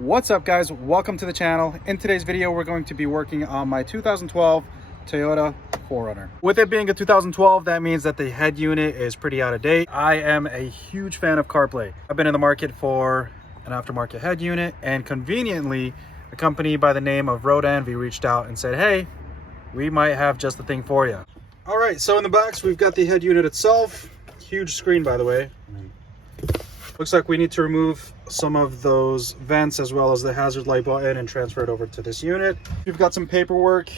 What's up, guys? Welcome to the channel. In today's video, we're going to be working on my 2012 Toyota 4Runner. With it being a 2012, that means that the head unit is pretty out of date. I am a huge fan of CarPlay. I've been in the market for an aftermarket head unit, and conveniently, a company by the name of Road Envy reached out and said, hey, we might have just the thing for you. All right, so in the box, we've got the head unit itself. Huge screen, by the way. Looks like we need to remove some of those vents as well as the hazard light button and transfer it over to this unit. We've got some paperwork,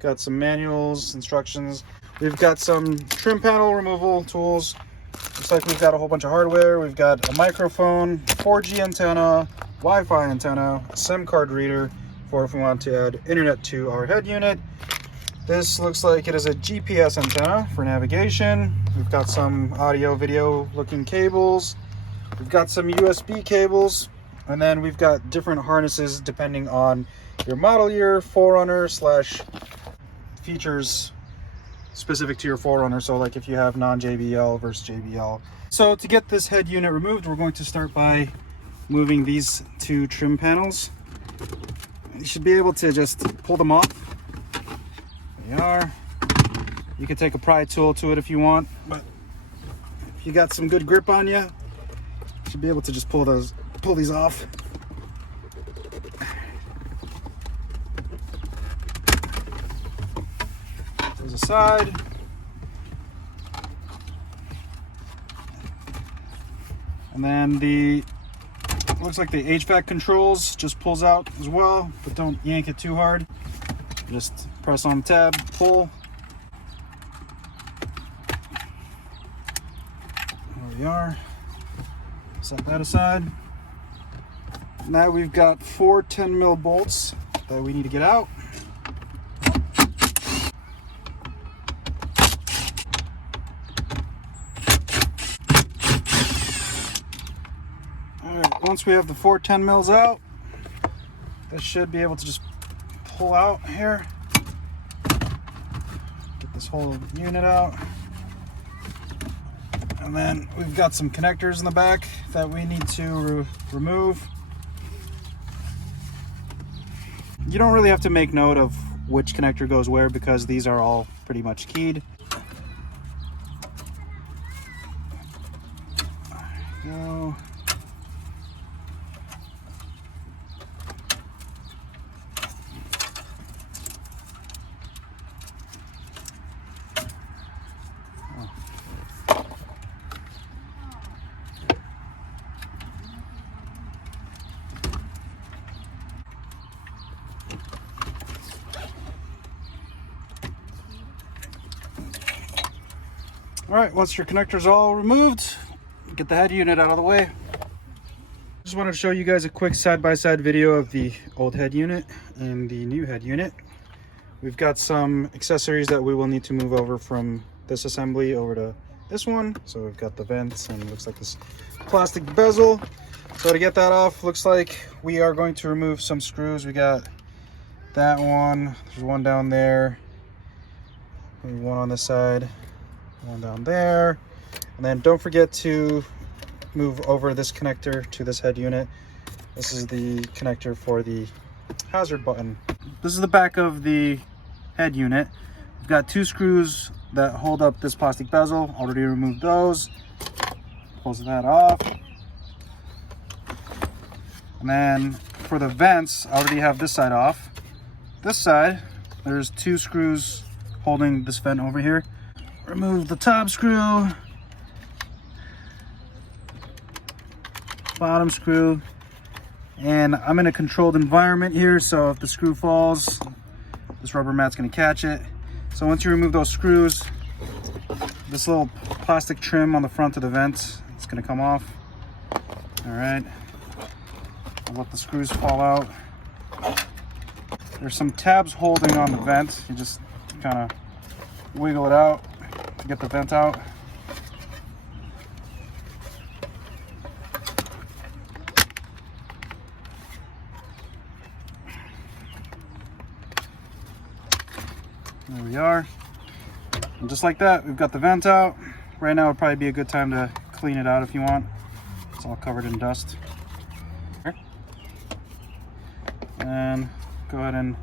got some manuals, instructions. We've got some trim panel removal tools. Looks like we've got a whole bunch of hardware. We've got a microphone, 4G antenna, Wi-Fi antenna, a SIM card reader for if we want to add internet to our head unit. This looks like it is a GPS antenna for navigation. We've got some audio video looking cables. We've got some USB cables, and then we've got different harnesses depending on your model year, 4runner / features specific to your 4runner. So like if you have non-JBL versus JBL. So to get this head unit removed, we're going to start by moving these two trim panels. You should be able to just pull them off. There they are. You can take a pry tool to it if you want, but if you got some good grip on you, should be able to just pull these off. There's a side. And then looks like the HVAC controls just pulls out as well, but don't yank it too hard. Just press on the tab, pull. There we are. Set that aside. Now we've got 4 10mm bolts that we need to get out. All right, once we have the 4 10mm out, this should be able to just pull out here. Get this whole unit out. And then we've got some connectors in the back that we need to remove. You don't really have to make note of which connector goes where because these are all pretty much keyed. There we go. All right, once your connector's all removed, get the head unit out of the way. Just wanted to show you guys a quick side-by-side video of the old head unit and the new head unit. We've got some accessories that we will need to move over from this assembly over to this one. So we've got the vents and it looks like this plastic bezel. So to get that off, looks like we are going to remove some screws. We got that one, there's one down there, maybe one on this side, one down there, and then don't forget to move over this connector to this head unit. This is the connector for the hazard button. This is the back of the head unit. We've got 2 screws that hold up this plastic bezel. Already removed those. Close that off. And then for the vents, I already have this side off. This side, there's 2 screws holding this vent over here. Remove the top screw, bottom screw, and I'm in a controlled environment here, so if the screw falls, this rubber mat's going to catch it. So once you remove those screws, this little plastic trim on the front of the vent, it's going to come off. All right, I'll let the screws fall out. There's some tabs holding on the vent. You just kind of wiggle it out to get the vent out. There we are. And just like that, we've got the vent out. Right now would probably be a good time to clean it out if you want. It's all covered in dust. And go ahead and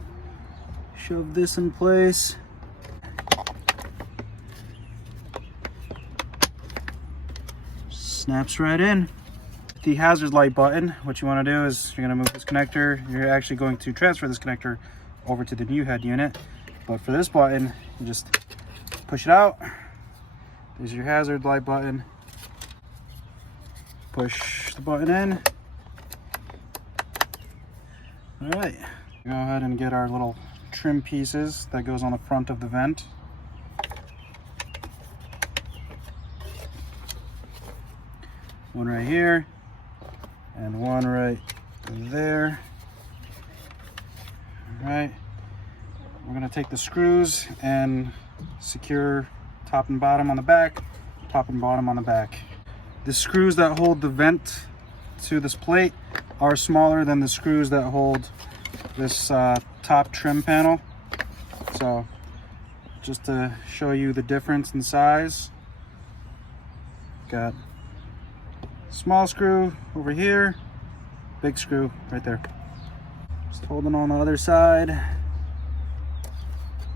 shove this in place. Snaps right in. The hazard light button, what you want to do is you're going to move this connector. You're actually going to transfer this connector over to the new head unit. But for this button, you just push it out. There's your hazard light button. Push the button in. All right. Go ahead and get our little trim pieces that goes on the front of the vent. One right here and one right there. All right. We're going to take the screws and secure top and bottom on the back, top and bottom on the back. The screws that hold the vent to this plate are smaller than the screws that hold this top trim panel. So just to show you the difference in size, got small screw over here, big screw right there. Just holding on the other side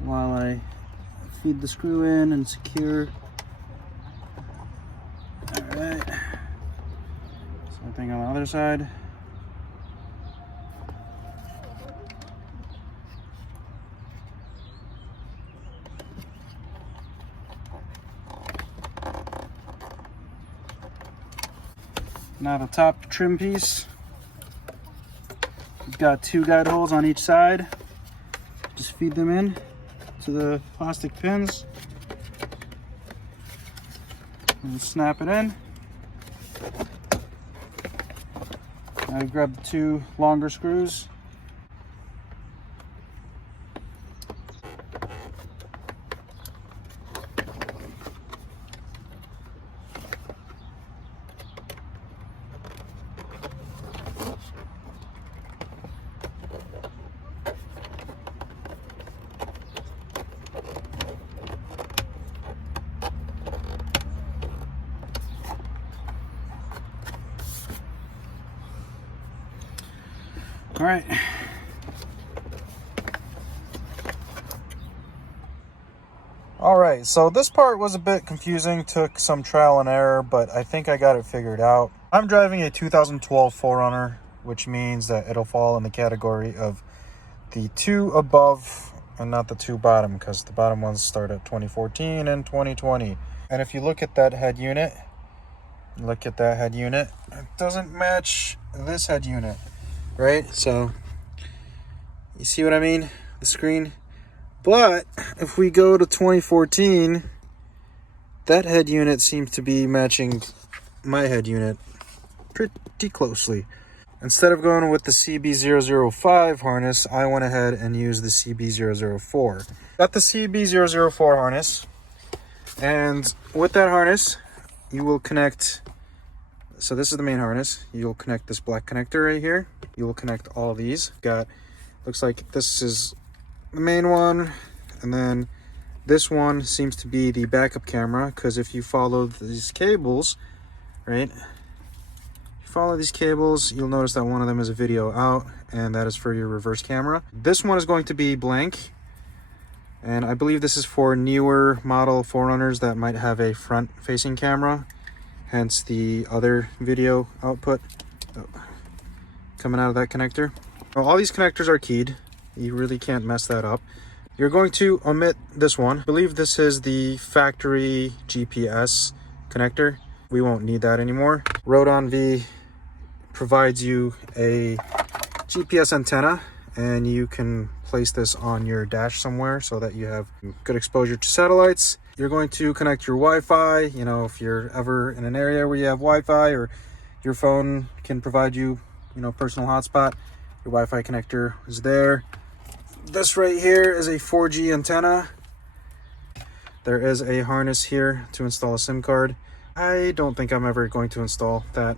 while I feed the screw in and secure. All right, same thing on the other side. Now the top trim piece, we've got 2 guide holes on each side. Just feed them in to the plastic pins and snap it in. I grab the 2 longer screws. All right. All right, so this part was a bit confusing, took some trial and error, but I think I got it figured out. I'm driving a 2012 4runner, which means that it'll fall in the category of the 2 above and not the 2 bottom, because the bottom ones start at 2014 and 2020. And if you look at that head unit, it doesn't match this head unit. Right, so you see what I mean, the screen. But if we go to 2014, that head unit seems to be matching my head unit pretty closely. Instead of going with the CB005 harness, I went ahead and used the CB004. Got the CB004 harness, and with that harness you will connect. So this is the main harness. You'll connect this black connector right here. You will connect all these. Looks like this is the main one, and then this one seems to be the backup camera, because if you follow these cables, right? If you follow these cables, you'll notice that one of them is a video out, and that is for your reverse camera. This one is going to be blank, and I believe this is for newer model 4runners that might have a front-facing camera. Hence the other video output coming out of that connector. Well, all these connectors are keyed. You really can't mess that up. You're going to omit this one. I believe this is the factory GPS connector. We won't need that anymore. Rodon V provides you a GPS antenna, and you can place this on your dash somewhere so that you have good exposure to satellites. You're going to connect your Wi-Fi. You know, if you're ever in an area where you have Wi-Fi, or your phone can provide you, personal hotspot, your Wi-Fi connector is there. This right here is a 4G antenna. There is a harness here to install a SIM card. I don't think I'm ever going to install that.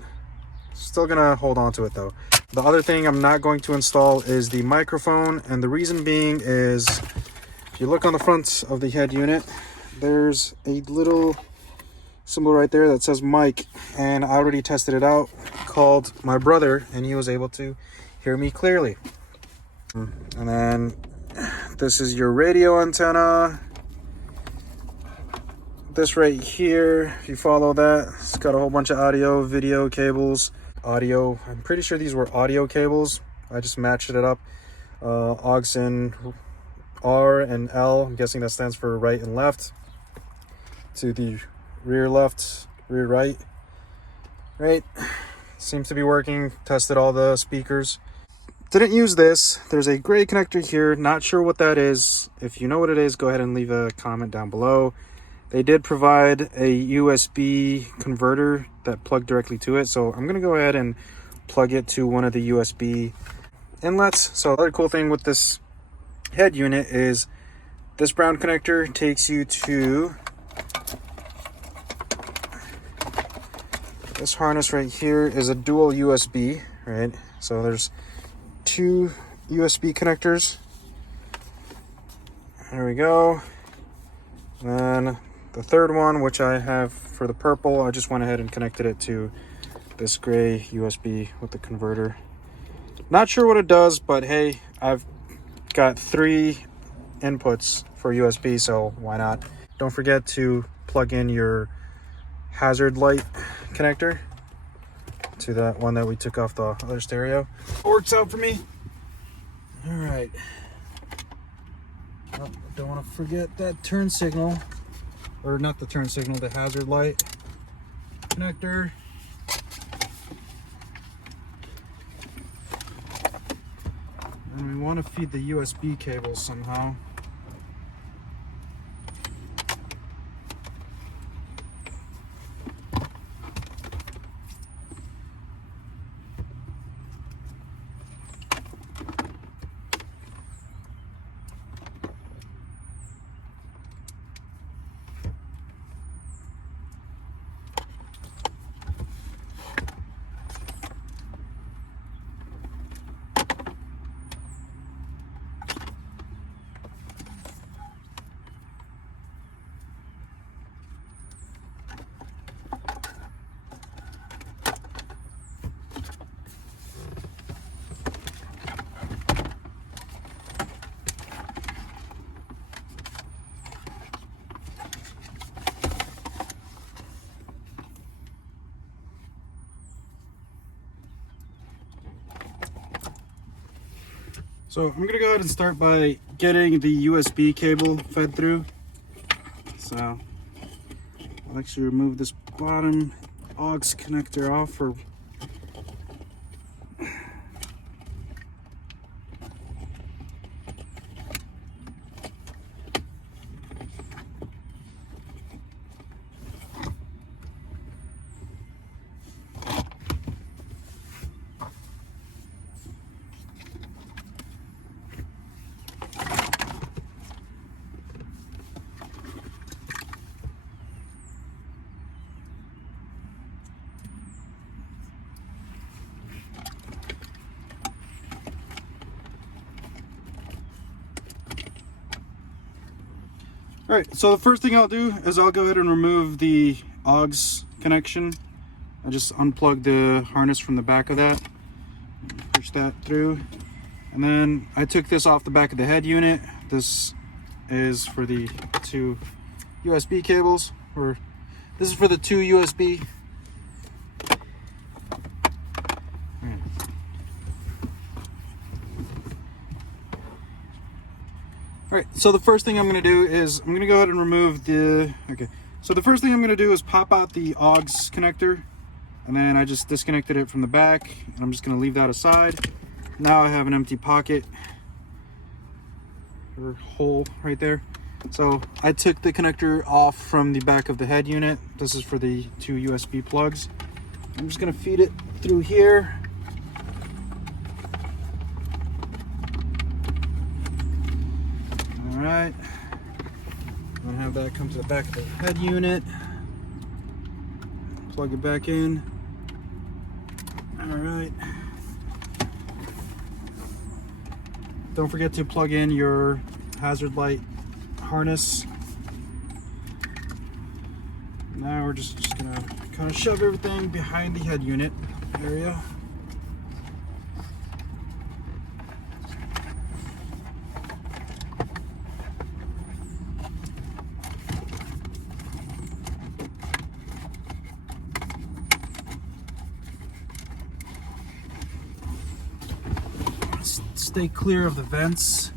Still gonna hold on to it though. The other thing I'm not going to install is the microphone, and the reason being is, if you look on the front of the head unit, there's a little symbol right there that says mic, and I already tested it out, called my brother, and he was able to hear me clearly. And then this is your radio antenna. This right here, if you follow that, it's got a whole bunch of audio, video cables. Audio, I'm pretty sure these were audio cables. I just matched it up. Aux in R and L, I'm guessing that stands for right and left. To the rear left, rear right. Right, seems to be working. Tested all the speakers. Didn't use this. There's a gray connector here. Not sure what that is. If you know what it is, go ahead and leave a comment down below. They did provide a USB converter that plugged directly to it. So I'm going to go ahead and plug it to one of the USB inlets. So another cool thing with this head unit is this brown connector takes you to this harness right here. Is a dual USB, right? So there's 2 USB connectors. There we go. And then the third one, which I have for the purple, I just went ahead and connected it to this gray USB with the converter. Not sure what it does, but hey, I've got 3 inputs for USB, so why not? Don't forget to plug in your hazard light connector to that one that we took off the other stereo. It works out for me. All right. Oh, don't want to forget that turn signal, or not the turn signal, the hazard light connector. And we want to feed the USB cable somehow. So I'm gonna go ahead and start by getting the USB cable fed through. So I'll actually remove this bottom aux connector off for All right, so the first thing I'll do is I'll go ahead and remove the aux connection. I just unplugged the harness from the back of that, push that through, and then I took this off the back of the head unit. This is for the 2 USB cables, or this is for the 2 USB. All right, so the first thing I'm going to do is I'm going to go ahead and remove the, so the first thing I'm going to do is pop out the aux connector, and then I just disconnected it from the back, and I'm just going to leave that aside. Now I have an empty pocket or hole right there. So I took the connector off from the back of the head unit. This is for the 2 USB plugs. I'm just going to feed it through here. All right, I'm gonna have that come to the back of the head unit, plug it back in. All right, don't forget to plug in your hazard light harness. Now we're just gonna kind of shove everything behind the head unit area. stay clear of the vents.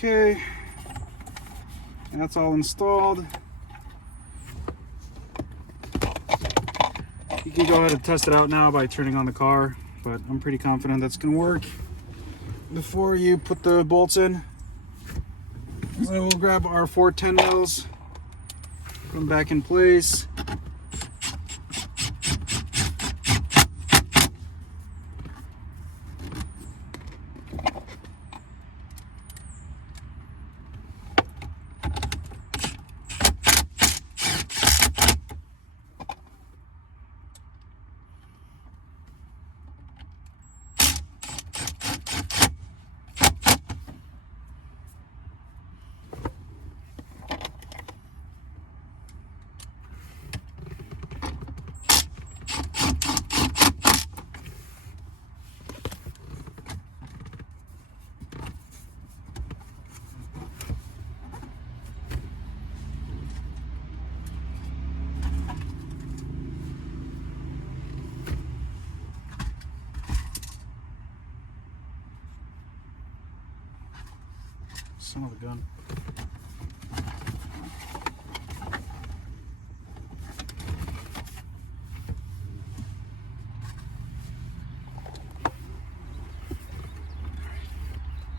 Okay, and that's all installed. You can go ahead and test it out now by turning on the car, but I'm pretty confident that's gonna work. Before you put the bolts in, so we'll grab our 410 mils, put them back in place. Son of a gun.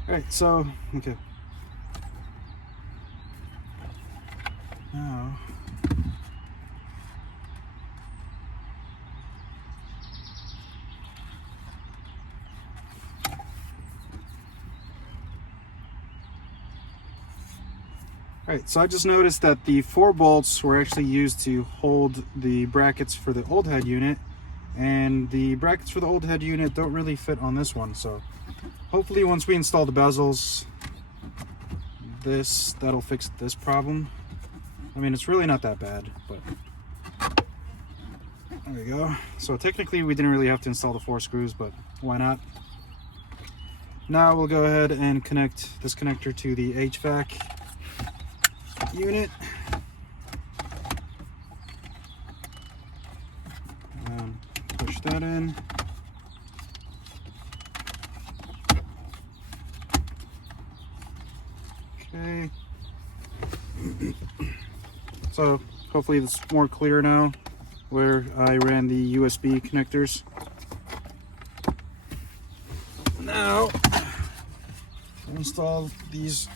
All right, so, okay. Now, Alright, so I just noticed that the 4 bolts were actually used to hold the brackets for the old head unit, and the brackets for the old head unit don't really fit on this one, so hopefully once we install the bezels, that'll fix this problem. I mean, it's really not that bad, but there we go. So technically we didn't really have to install the 4 screws, but why not? Now we'll go ahead and connect this connector to the HVAC unit. And push that in. Okay. So hopefully it's more clear now where I ran the USB connectors. Now we'll install these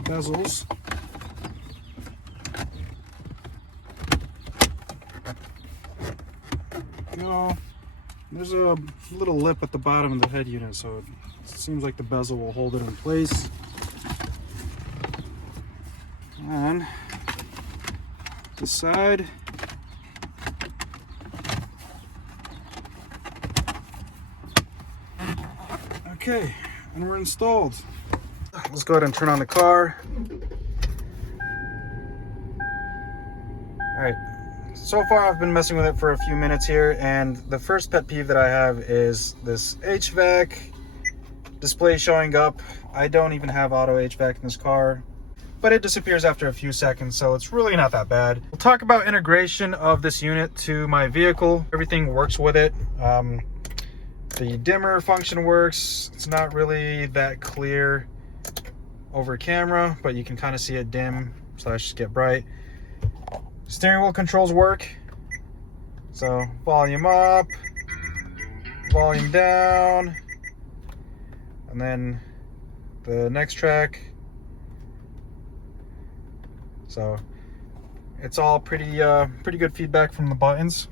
bezels. Go. There's a little lip at the bottom of the head unit, so it seems like the bezel will hold it in place. And this side. Okay, and we're installed. Let's go ahead and turn on the car. All right, so far I've been messing with it for a few minutes here, and the first pet peeve that I have is this HVAC display showing up. I don't even have auto HVAC in this car, but it disappears after a few seconds, so it's really not that bad. We'll talk about integration of this unit to my vehicle. Everything works with it. The dimmer function works. It's not really that clear over camera, but you can kind of see it dim / get bright. Steering wheel controls work. So volume up, volume down, and then the next track. So it's all pretty good feedback from the buttons.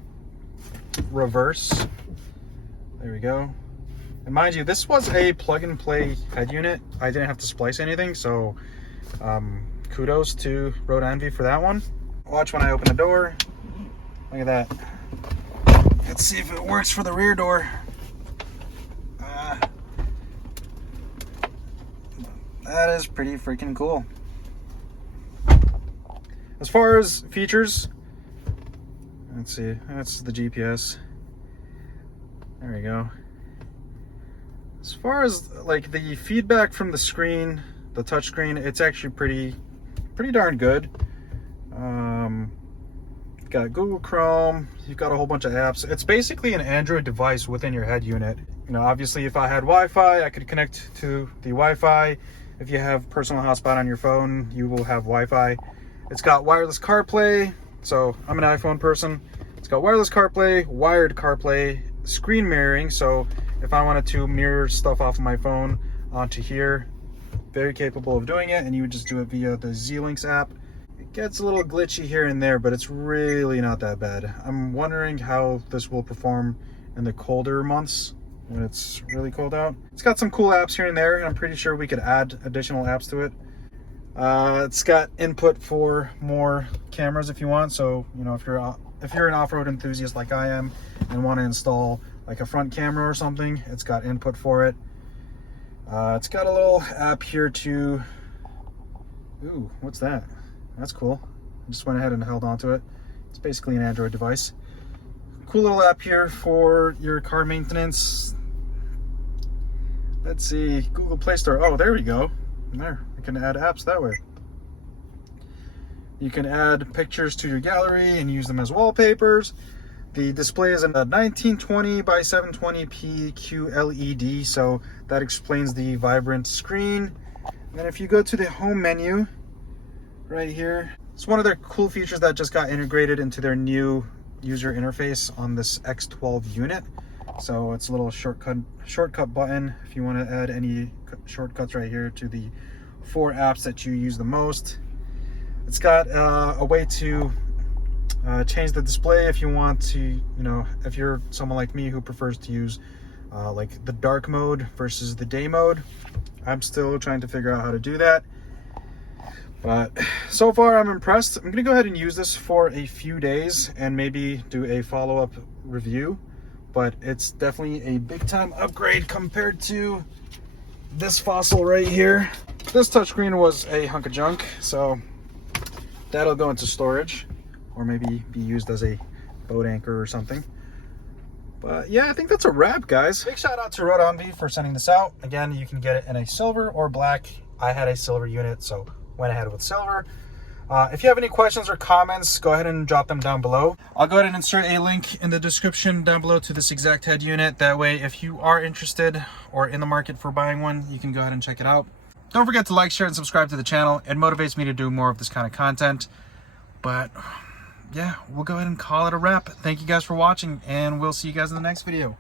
Reverse, there we go. And mind you, this was a plug and play head unit. I didn't have to splice anything, so kudos to Road Envy for that one. Watch when I open the door. Look at that. Let's see if it works for the rear door. That is pretty freaking cool. As far as features, let's see, that's the GPS. There we go. As far as like the feedback from the screen, the touch screen, it's actually pretty darn good. You've got Google Chrome, you've got a whole bunch of apps. It's basically an Android device within your head unit. You know, obviously if I had Wi-Fi, I could connect to the Wi-Fi. If you have personal hotspot on your phone, you will have Wi-Fi. It's got wireless CarPlay, so I'm an iPhone person. It's got wireless CarPlay, wired CarPlay, screen mirroring, so if I wanted to mirror stuff off of my phone onto here, very capable of doing it, and you would just do it via the Z-Links app. It gets a little glitchy here and there, but it's really not that bad. I'm wondering how this will perform in the colder months when it's really cold out. It's got some cool apps here and there, and I'm pretty sure we could add additional apps to it. It's got input for more cameras if you want. So, you know, if you're an off-road enthusiast like I am and want to install like a front camera or something, it's got input for it. It's got a little app here to, ooh, what's that? That's cool. I just went ahead and held onto it. It's basically an Android device. Cool little app here for your car maintenance. Let's see, Google Play Store. Oh, there we go. There, you can add apps that way. You can add pictures to your gallery and use them as wallpapers. The display is a 1920 by 720p QLED, so that explains the vibrant screen. And then if you go to the home menu right here, it's one of their cool features that just got integrated into their new user interface on this X12 unit. So it's a little shortcut button if you want to add any shortcuts right here to the 4 apps that you use the most. It's got a way to change the display if you want to, you know, if you're someone like me who prefers to use like the dark mode versus the day mode. I'm still trying to figure out how to do that. But so far I'm impressed. I'm gonna go ahead and use this for a few days and maybe do a follow-up review. But it's definitely a big time upgrade compared to this fossil right here. This touchscreen was a hunk of junk, so that'll go into storage or maybe be used as a boat anchor or something. But yeah, I think that's a wrap, guys. Big shout out to Road Envy for sending this out. Again, you can get it in a silver or black. I had a silver unit, so went ahead with silver. If you have any questions or comments, go ahead and drop them down below. I'll go ahead and insert a link in the description down below to this exact head unit. That way, if you are interested or in the market for buying one, you can go ahead and check it out. Don't forget to like, share, and subscribe to the channel. It motivates me to do more of this kind of content. But yeah, we'll go ahead and call it a wrap. Thank you guys for watching, and we'll see you guys in the next video.